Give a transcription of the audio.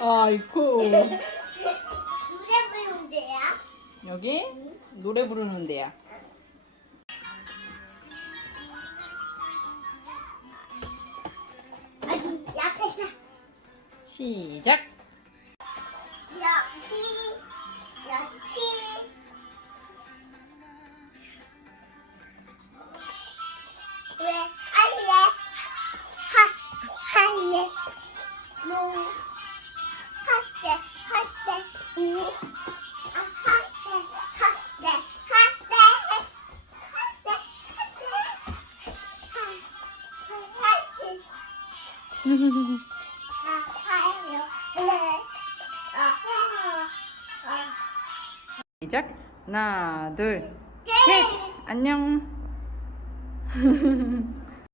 아이고. 노래 부르는데요? 여기 노래 부르는 데야. 아니, 옆에서 시작. 역시, 역시. 왜 할래? 하, 시작. 하나, 둘, 셋. 안녕.